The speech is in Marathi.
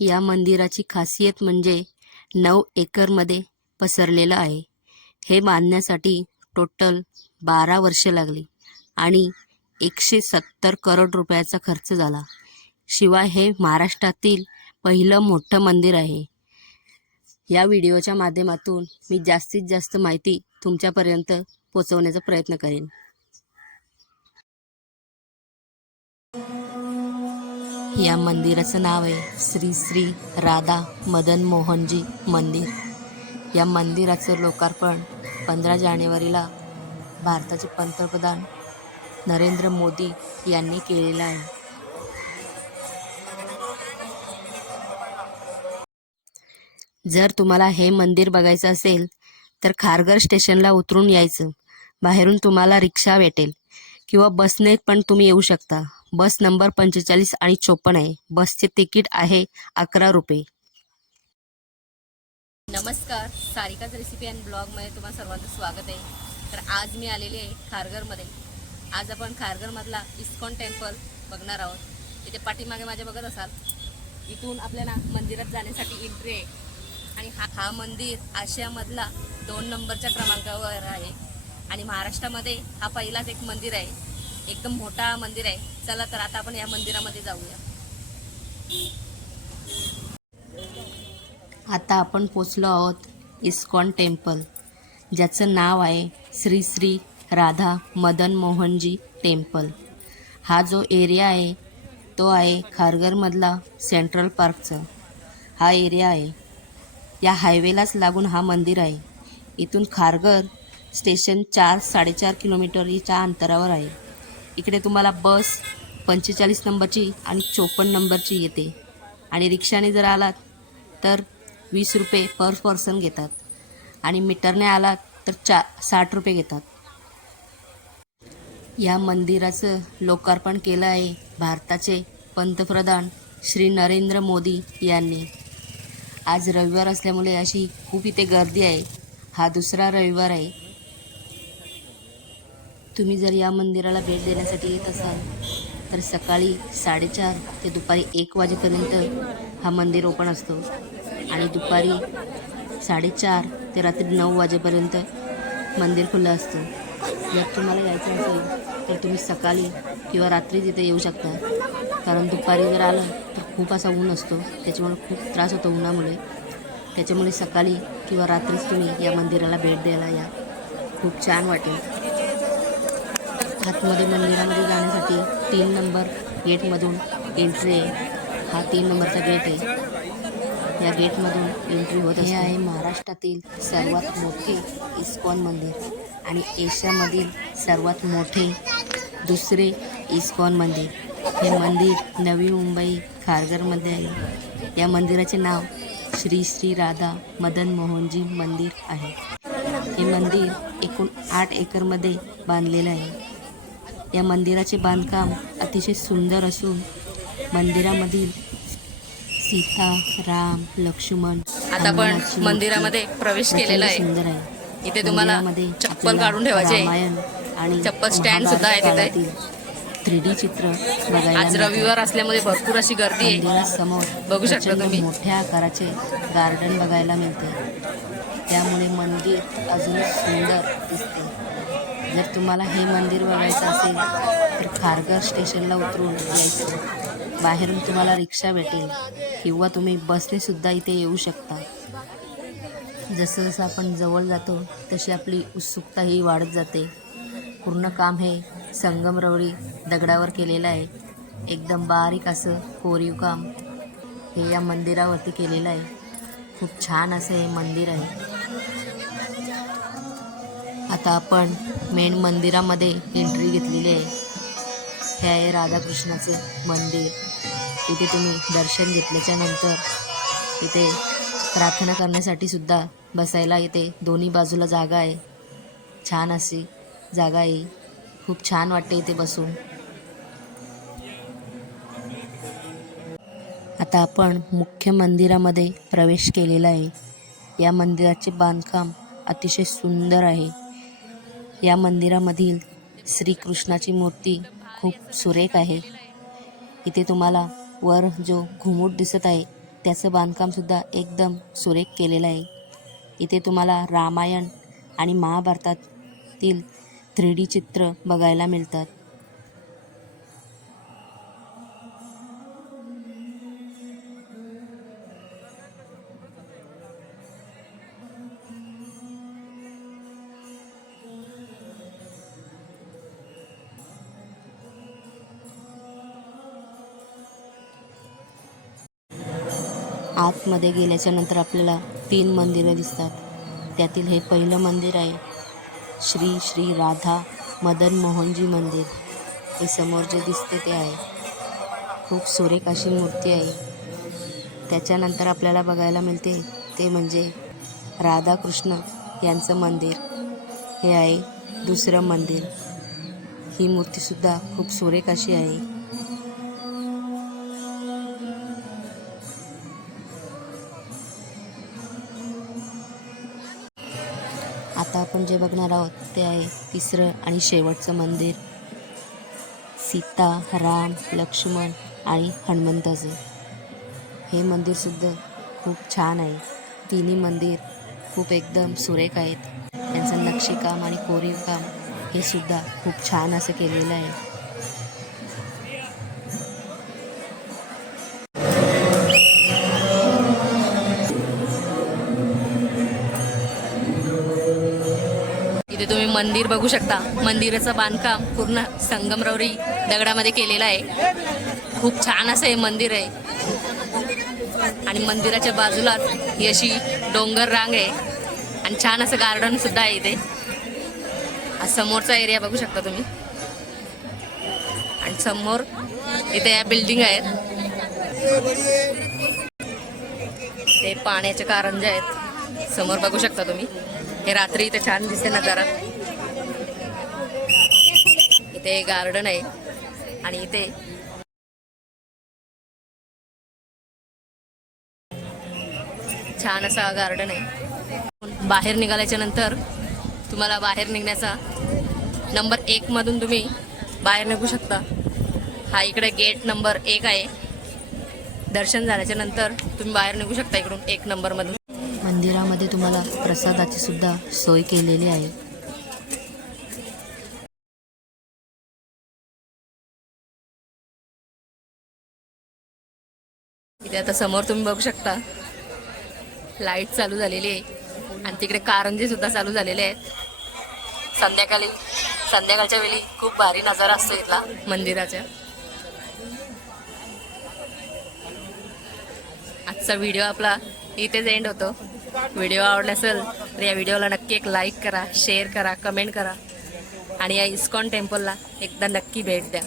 या मंदिराची खासियत म्हणजे नऊ एकरमध्ये पसरलेलं आहे. हे बांधण्यासाठी टोटल बारा वर्षे लागली आणि एकशे सत्तर करोड रुपयाचा खर्च झाला. शिवाय हे महाराष्ट्रातील पहिलं मोठं मंदिर आहे. या व्हिडिओच्या माध्यमातून मी जास्तीत जास्त माहिती तुमच्यापर्यंत पोचवण्याचा प्रयत्न करेन. या मंदिराचं नाव आहे श्री श्री राधा मदन मोहनजी मंदिर. या मंदिराचं लोकार्पण पंधरा जानेवारीला भारताचे पंतप्रधान नरेंद्र मोदी यांनी केलेलं आहे. जर तुम्हाला हे मंदिर बघायचं असेल तर खारघर स्टेशनला उतरून यायचं. बाहेरून तुम्हाला रिक्षा भेटेल. किंवा बसने पण तुम्ही येऊ शकता. बस नंबर पंचेचाळीस आणि चोपन्न आहे. बसचे तिकीट आहे अकरा रुपये. नमस्कार. सारिकाच रेसिपी अँड ब्लॉगमध्ये तुम्हाला सर्वांचं स्वागत आहे. तर आज मी आलेली आहे खारघरमध्ये. आज आपण खारघरमधला इस्कॉन टेम्पल बघणार आहोत. इथे पाठीमागे माझ्या बघत असाल इथून आपल्याला मंदिरात जाण्यासाठी एंट्री आहे. आणि हा हा मंदिर आशियामधला दोन नंबरच्या क्रमांकावर आहे. आणि महाराष्ट्रामध्ये हा पहिलाच एक मंदिर आहे. एकदम मोठा मंदिर आहे. चला तर आता आपण या मंदिरामध्ये जाऊया. आता आपण पोचलो आहोत इस्कॉन टेम्पल ज्याचं नाव आहे श्री श्री राधा मदन मोहनजी टेम्पल. हा जो एरिया आहे तो आहे खारघरमधला सेंट्रल पार्कचा. हा एरिया आहे. या हायवेलाच लागून हा मंदिर आहे. इथून खारघर स्टेशन चार साडेचार किलोमीटरच्या अंतरावर आहे. इकडे तुम्हाला बस पंचेचाळीस नंबरची आणि चोपन्न नंबरची येते. आणि रिक्षाने जर आलात तर वीस रुपये पर पर्सन घेतात. आणि मीटरने आलात तर चा साठ रुपये घेतात. या मंदिराचं लोकार्पण केलं आहे भारताचे पंतप्रधान श्री नरेंद्र मोदी यांनी. आज रविवार असल्यामुळे अशी खूप इथे गर्दी आहे. हा दुसरा रविवार आहे. तुम्ही जर या मंदिराला भेट देण्यासाठी येत असाल तर सकाळी साडेचार ते दुपारी एक वाजेपर्यंत हा मंदिर ओपन असतो. आणि दुपारी साडेचार ते रात्री नऊ वाजेपर्यंत मंदिर खुलं असतं. जर तुम्हाला यायचं असेल तर तुम्ही सकाळी किंवा रात्री तिथे येऊ शकता. कारण दुपारी जर आलं तर खूप असा ऊन असतो. त्याच्यामुळे खूप त्रास होतो उन्हामुळे. त्याच्यामुळे सकाळी किंवा रात्रीच तुम्ही या मंदिराला भेट द्यायला या. खूप छान वाटेल. आतमध्ये मंदिरामध्ये जाण्यासाठी तीन नंबर गेटमधून एंट्री आहे. हा तीन नंबरचा गेट आहे. या गेटमधून एंट्री होत हे आहे महाराष्ट्रातील सर्वात मोठे इस्कॉन मंदिर आणि एशियामधील सर्वात मोठे दुसरे इस्कॉन मंदिर. हे मंदिर नवी मुंबई खारघरमध्ये आहे. या मंदिराचे नाव श्री श्री राधा मदन मोहनजी मंदिर आहे. हे मंदिर एकूण आठ एकरमध्ये बांधलेलं आहे. या मंदिराचे बांधकाम अतिशय सुंदर असून मंदिरामधील सीता राम लक्ष्मण आता आपण मंदिरामध्ये प्रवेश केलेला आहे सुंदर आहे इथे तुम्हाला चप्पल काढून ठेवायचे आणि चप्पल stand सुद्धा आहे तिथे. थ्री डी चित्र आज. रविवार असल्यामुळे भरपूर अशी गर्दी आहे मंदिरासमोर बघू शकता तुम्ही. मोठ्या आकाराचे गार्डन बघायला मिळते त्यामुळे मंदिर अजूनच सुंदर दिसते जर तुम्हाला हे मंदिर बघायचं असेल तर खारघर स्टेशनला उतरून यायचं. बाहेरून तुम्हाला रिक्षा भेटेल किंवा तुम्ही बसनेसुद्धा इथे येऊ शकता. जसं जसं आपण जवळ जातो तशी आपली उत्सुकता ही वाढत जाते. पूर्ण काम हे संगमरवरी दगडावर केलेलं आहे. एकदम बारीक असं कोरीव काम हे या मंदिरावरती केलेलं आहे. खूप छान असं हे मंदिर आहे. आता आपण मेन मंदिरामध्ये एंट्री घेतलेली आहे. हे आहे राधाकृष्णाचे मंदिर. इथे तुम्ही दर्शन घेतल्याच्या नंतर इथे प्रार्थना करण्यासाठी सुद्धा बसायला इथे दोन्ही बाजूला जागा आहे. छान अशी जागा आहे. खूप छान वाटते इथे बसून. आता आपण मुख्य मंदिरामध्ये प्रवेश केलेला आहे. या मंदिराचे बांधकाम अतिशय सुंदर आहे. या मंदिरामधील श्रीकृष्णाची मूर्ती खूप सुरेख आहे. इथे तुम्हाला वर जो घुमूट दिसत आहे त्याचं बांधकामसुद्धा एकदम सुरेख केलेलं आहे. इथे तुम्हाला रामायण आणि महाभारतातील थ्री डी चित्र बघायला मिळतात. आतमध्ये गेल्याच्यानंतर आपल्याला तीन मंदिरं दिसतात. त्यातील हे पहिलं मंदिर आहे श्री श्री राधा मदन मोहनजी मंदिर. हे समोर जे दिसते ते आहे. खूप सुरेख अशी मूर्ती आहे. त्याच्यानंतर आपल्याला बघायला मिळते ते म्हणजे राधाकृष्ण यांचं मंदिर. हे आहे दुसरं मंदिर. ही मूर्तीसुद्धा खूप सुरेख अशी आहे. आता आपण जे बघणार आहोत ते आहे तिसरं आणि शेवटचं मंदिर. सीता राम लक्ष्मण आणि हनुमंताचे. हे मंदिरसुद्धा खूप छान आहे. तिन्ही मंदिर खूप एकदम सुरेख आहेत. त्यांचं नक्षीकाम आणि कोरीवकाम हे सुद्धा खूप छान असं केलेलं आहे. इथे तुम्ही मंदिर बघू शकता. मंदिराचं बांधकाम पूर्ण संगमरवरी दगडामध्ये केलेलं आहे. खूप छान असं हे मंदिर आहे. आणि मंदिराच्या बाजूला ही अशी डोंगर रांग आहे. आणि छान असं गार्डन सुद्धा आहे इथे. समोरचा एरिया बघू शकता तुम्ही. आणि समोर इथे या बिल्डिंग आहेत. ते पाण्याचे कारंजे आहेत. समोर बघू शकता तुम्ही. हे रात्री इथे छान दिसते नजारा इथे गार्डन आहे. आणि इथे छान असा गार्डन आहे. बाहेर निघाल्याच्या नंतर तुम्हाला बाहेर निघण्याचा नंबर एक मधून तुम्ही बाहेर निघू शकता. हा इकडे गेट नंबर एक आहे. दर्शन झाल्याच्यानंतर तुम्ही बाहेर निघू शकता इकडून एक नंबरमधून मंदिरामध्ये तुम्हाला प्रसादाची सुद्धा सोय केलेली आहे. इथे आता समोर तुम्ही बघू शकता. लाइट चालू झालेली आहे. आणि तिकडे कारंजे सुद्धा चालू झालेले आहेत. संध्याकाळी संध्याकाळच्या वेळी खूप भारी नजारा असतो इथला. मंदिराच्या आजचा व्हिडिओ आपला इथेच एंड होतो. व्हिडिओ आवडला असेल तर या व्हिडिओला नक्की एक लाईक करा शेअर करा कमेंट करा. आणि या इस्कॉन टेम्पलला एकदा नक्की भेट द्या.